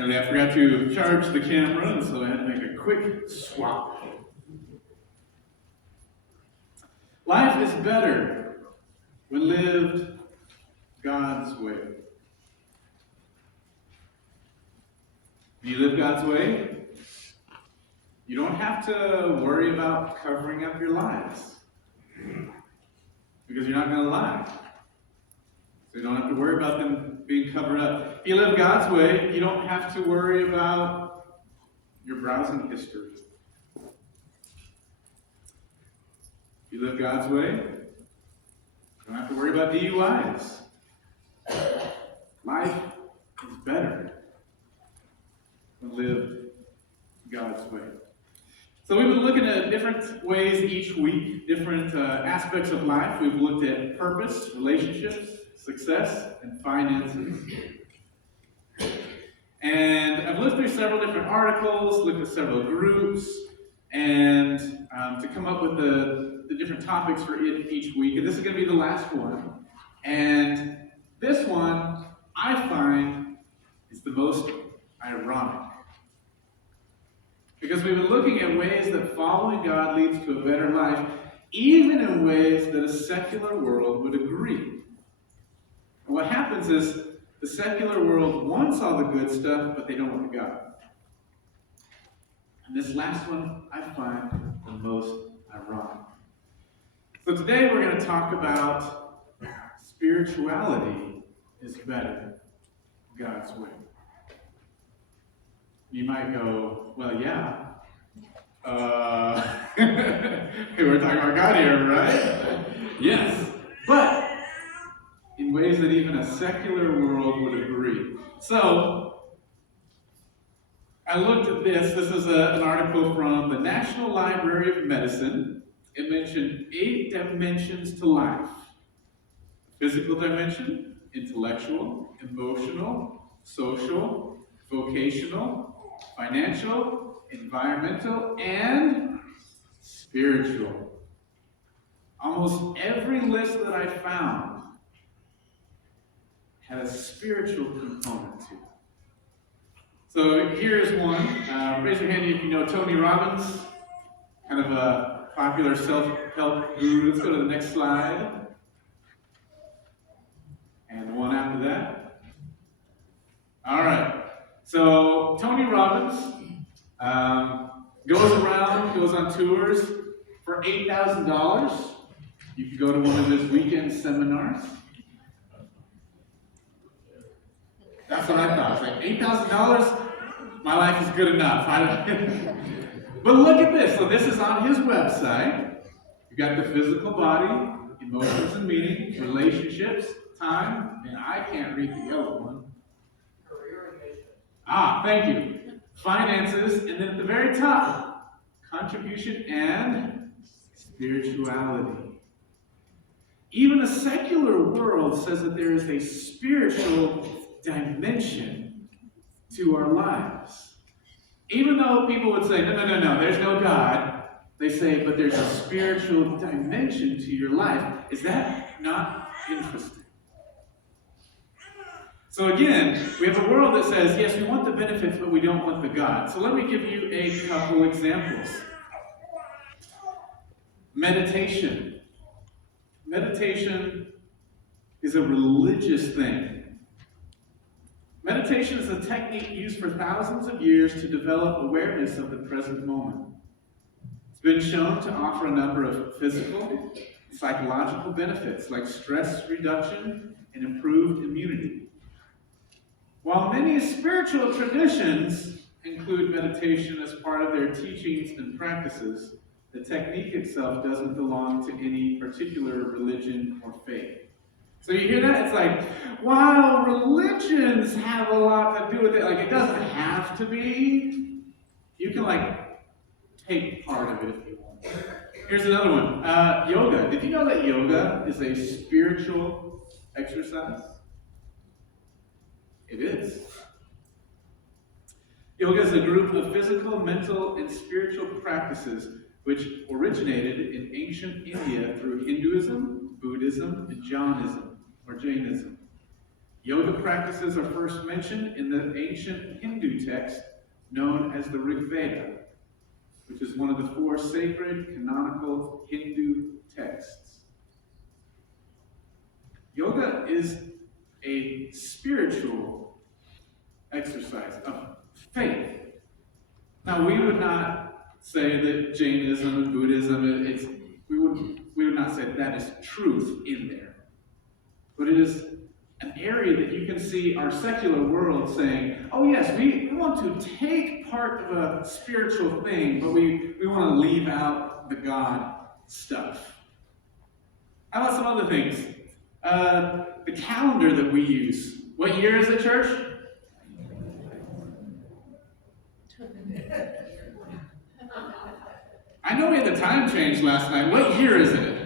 Apparently I forgot to charge the camera, and so I had to make a quick swap. Life is better when lived God's way. When you live God's way, you don't have to worry about covering up your lies. Because you're not going to lie. So you don't have to worry about them being covered up. If you live God's way, you don't have to worry about your browsing history. If you live God's way, you don't have to worry about DUIs. Life is better when lived God's way. So we've been looking at different ways each week, different aspects of life. We've looked at purpose, relationships, success, and finances. And I've looked through several different articles, looked at several groups, and to come up with the different topics for each week. And this is going to be the last one. And this one, I find, is the most ironic. Because we've been looking at ways that following God leads to a better life, even in ways that a secular world would agree. And what happens is the secular world wants all the good stuff, but they don't want the God. And this last one I find the most ironic. So today we're going to talk about spirituality is better God's way. You might go, well, yeah. We're talking about God here, right? Yes. But in ways that even a secular world would agree. So, I looked at this. This is an article from the National Library of Medicine. It mentioned 8 dimensions to life. Physical dimension, intellectual, emotional, social, vocational, financial, environmental, and spiritual. Almost every list that I found had a spiritual component to it. So here's one. Raise your hand if you know Tony Robbins, kind of a popular self-help guru. Let's go to the next slide. And the one after that. All right. So Tony Robbins goes on tours for $8,000. You can go to one of his weekend seminars. That's what I thought. It's like $8,000. My life is good enough. But look at this. So this is on his website. You got the physical body, emotions and meaning, relationships, time, and I can't read the yellow one. Thank you. Finances, and then at the very top, contribution and spirituality. Even a secular world says that there is a spiritual dimension to our lives. Even though people would say, no, there's no God, they say, but there's a spiritual dimension to your life. Is that not interesting? So again, we have a world that says, yes, we want the benefits, but we don't want the God. So let me give you a couple examples. Meditation. Meditation is a religious thing. Meditation is a technique used for thousands of years to develop awareness of the present moment. It's been shown to offer a number of physical and psychological benefits like stress reduction and improved immunity. While many spiritual traditions include meditation as part of their teachings and practices, the technique itself doesn't belong to any particular religion or faith. So you hear that? It's like, while religions have a lot to do with it, like it doesn't have to be, you can take part of it if you want. Here's another one. Yoga. Did you know that yoga is a spiritual exercise? It is. Yoga is a group of physical, mental, and spiritual practices which originated in ancient India through Hinduism, Buddhism, and Jainism. Yoga practices are first mentioned in the ancient Hindu text known as the Rig Veda, which is one of the 4 sacred canonical Hindu texts. Yoga is a spiritual exercise of faith. Now, we would not say that Jainism and Buddhism, we would not say that is truth in there. But it is an area that you can see our secular world saying, oh yes, we want to take part of a spiritual thing, but we want to leave out the God stuff. How about some other things? The calendar that we use. What year is it, church? I know we had the time change last night. What year is it?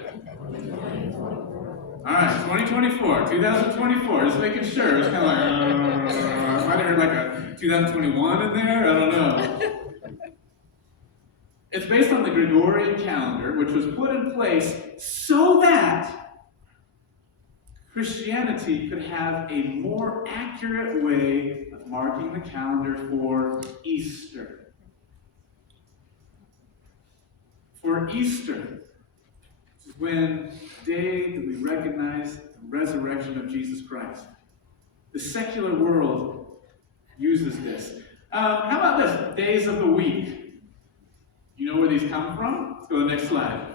All right, 2024, 2024. Just making sure. It's kind of like, I might have heard like a 2021 in there. I don't know. It's based on the Gregorian calendar, which was put in place so that Christianity could have a more accurate way of marking the calendar for Easter. For Easter, this is when the day that we recognize the resurrection of Jesus Christ. The secular world uses this. How about this? Days of the week. You know where these come from? Let's go to the next slide.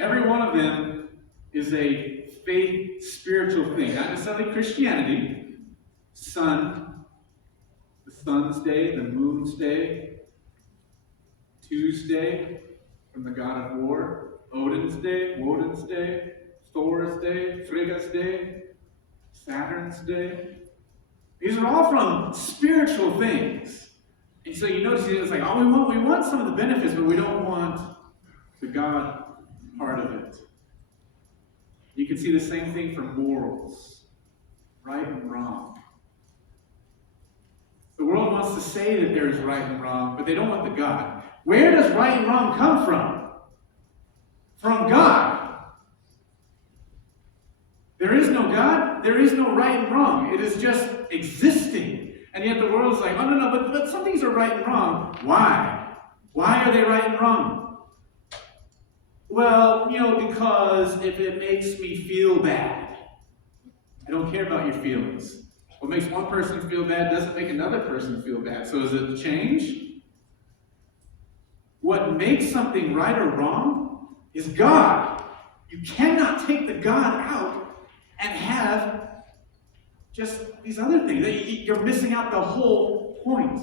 Every one of them is a faith, spiritual thing. Not necessarily Christianity. Sun, the sun's day, the moon's day. Tuesday, from the god of war. Odin's day, Woden's day. Thor's day, Frigga's day. Saturn's day. These are all from spiritual things. And so you notice it's like, oh, we want some of the benefits, but we don't want the God part of it. You can see the same thing for morals, right and wrong. The world wants to say that there is right and wrong, but they don't want the God. Where does right and wrong come from? From God. There is no God, there is no right and wrong. It is just existing. And yet the world's like, oh, no, but some things are right and wrong. Why? Why are they right and wrong? Well, because if it makes me feel bad, I don't care about your feelings. What makes one person feel bad doesn't make another person feel bad. So is it change? What makes something right or wrong is God. You cannot take the God out and have just these other things. You're missing out the whole point.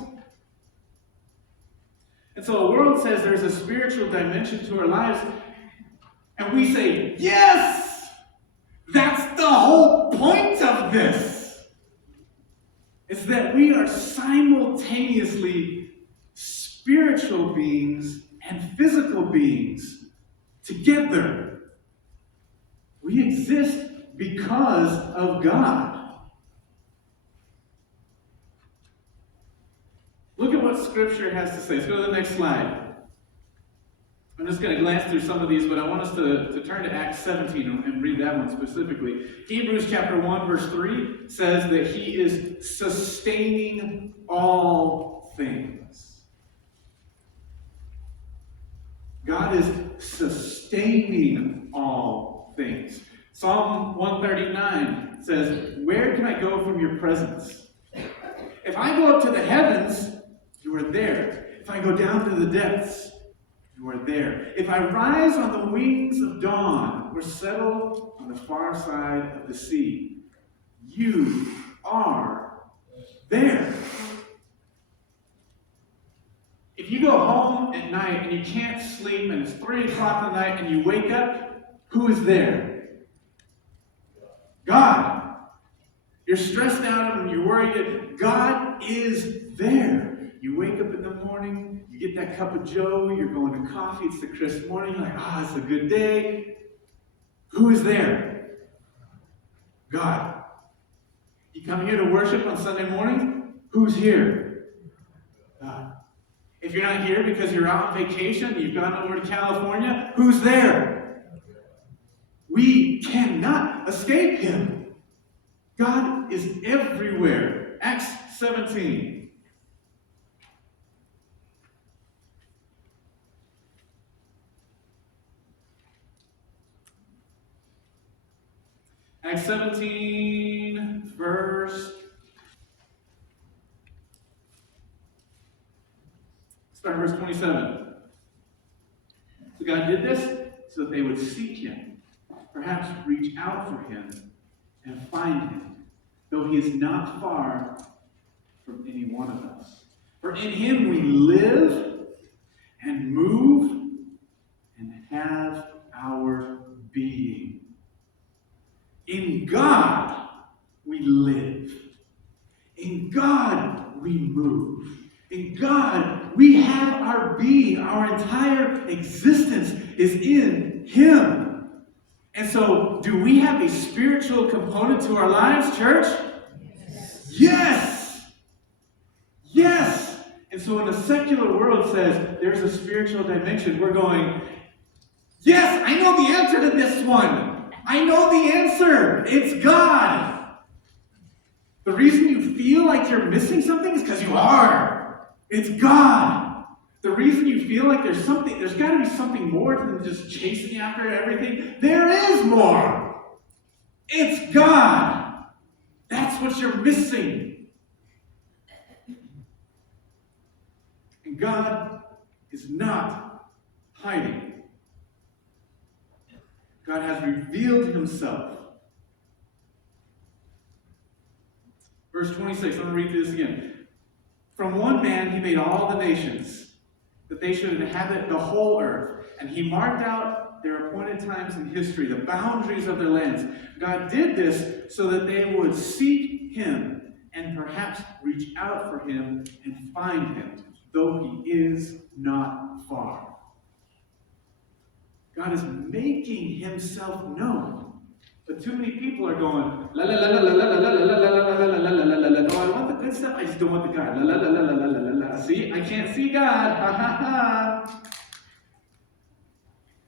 And so the world says there's a spiritual dimension to our lives, and we say, yes! That's the whole point of this! It's that we are simultaneously spiritual beings and physical beings together. We exist because of God. Look at what Scripture has to say. Let's go to the next slide. I'm just going to glance through some of these, but I want us to turn to Acts 17 and read that one specifically. Hebrews chapter 1, verse 3 says that He is sustaining all things. God is sustaining all things. Psalm 139 says, where can I go from your presence? If I go up to the heavens, you are there. If I go down to the depths, you are there. If I rise on the wings of dawn or settle on the far side of the sea, you are there. If you go home at night and you can't sleep and it's 3 o'clock in the night and you wake up, who is there? God. You're stressed out and you're worried. God is there. You wake up in the morning, you get that cup of joe, you're going to coffee, it's the crisp morning, you're like, it's a good day. Who is there? God. You come here to worship on Sunday morning, who's here? God. If you're not here because you're out on vacation, you've gone over to California, who's there? We cannot escape him. God is everywhere. Acts 17. Acts 17, start verse 27. So God did this so that they would seek him, perhaps reach out for him and find him, though he is not far from any one of us. For in him we live and move and have our being. In God we live. In God we move. In God we have our being. Our entire existence is in him. And so, do we have a spiritual component to our lives, church? Yes! Yes! And so when the secular world says there's a spiritual dimension, we're going, yes, I know the answer to this one. I know the answer. It's God. The reason you feel like you're missing something is because you are. It's God. The reason you feel like there's got to be something more than just chasing after everything. There is more. It's God. That's what you're missing. And God is not hiding. God has revealed himself. Verse 26, I'm going to read this again. From one man he made all the nations, that they should inhabit the whole earth. And he marked out their appointed times in history, the boundaries of their lands. God did this so that they would seek him and perhaps reach out for him and find him, though he is not far. God is making himself known. But too many people are going, la la la la la la la la la la la la la la la la. No, I want the good stuff, I just don't want the God. La la la la la la la la. See, I can't see God. Ha ha ha.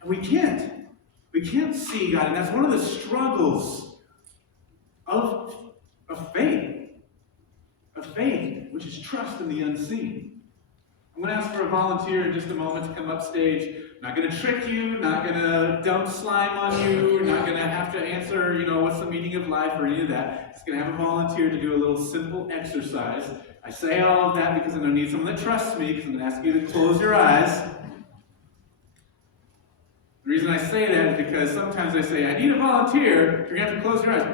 And we can't. We can't see God. And that's one of the struggles of faith. Of faith, which is trust in the unseen. I'm going to ask for a volunteer in just a moment to come up stage. Not going to trick you, not going to dump slime on you, not going to have to answer, what's the meaning of life or any of that. Just going to have a volunteer to do a little simple exercise. I say all of that because I'm going to need someone that trusts me, because I'm going to ask you to close your eyes. The reason I say that is because sometimes I say, I need a volunteer, you're going to have to close your eyes.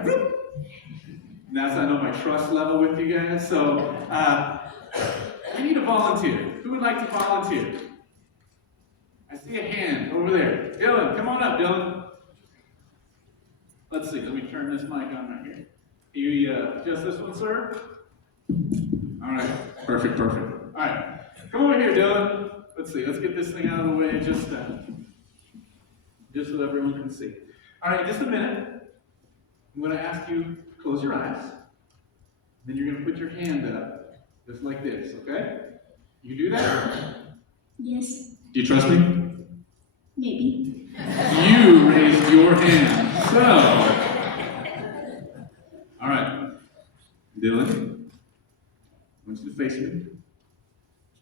And that's how I know my trust level with you guys. So, I need a volunteer. Who would like to volunteer? I see a hand over there. Dylan, come on up, Dylan. Let's see. Let me turn this mic on right here. You adjust this one, sir? All right. Perfect. All right. Come over here, Dylan. Let's see. Let's get this thing out of the way just so everyone can see. All right, just a minute. I'm going to ask you to close your eyes. Then you're going to put your hand up, just like this, okay? You do that? Yes. Do you trust me? Maybe. You raised your hand. So, all right. Dylan, I want you to face me.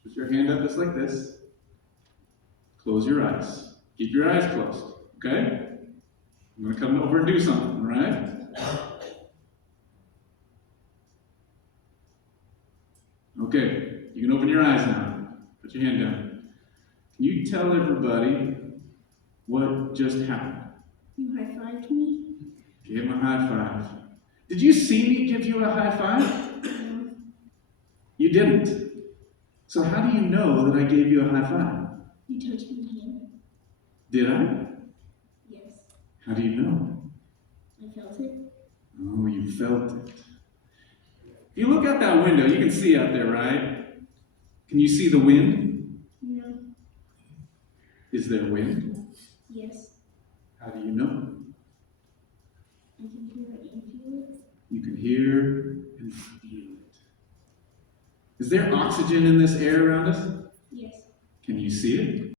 Put your hand up just like this. Close your eyes. Keep your eyes closed, okay? I'm going to come over and do something, all right? Okay, you can open your eyes now. Put your hand down. Can you tell everybody what just happened? You high-fived me? Give him a high five. Did you see me give you a high five? No. You didn't. So how do you know that I gave you a high five? You touched my hand? Did I? Yes. How do you know? I felt it? Oh, you felt it. If you look out that window, you can see out there, right? Can you see the wind? No. Is there wind? Yes. How do you know? I can hear it and feel it. You can hear and feel it. Is there oxygen in this air around us? Yes. Can you see it?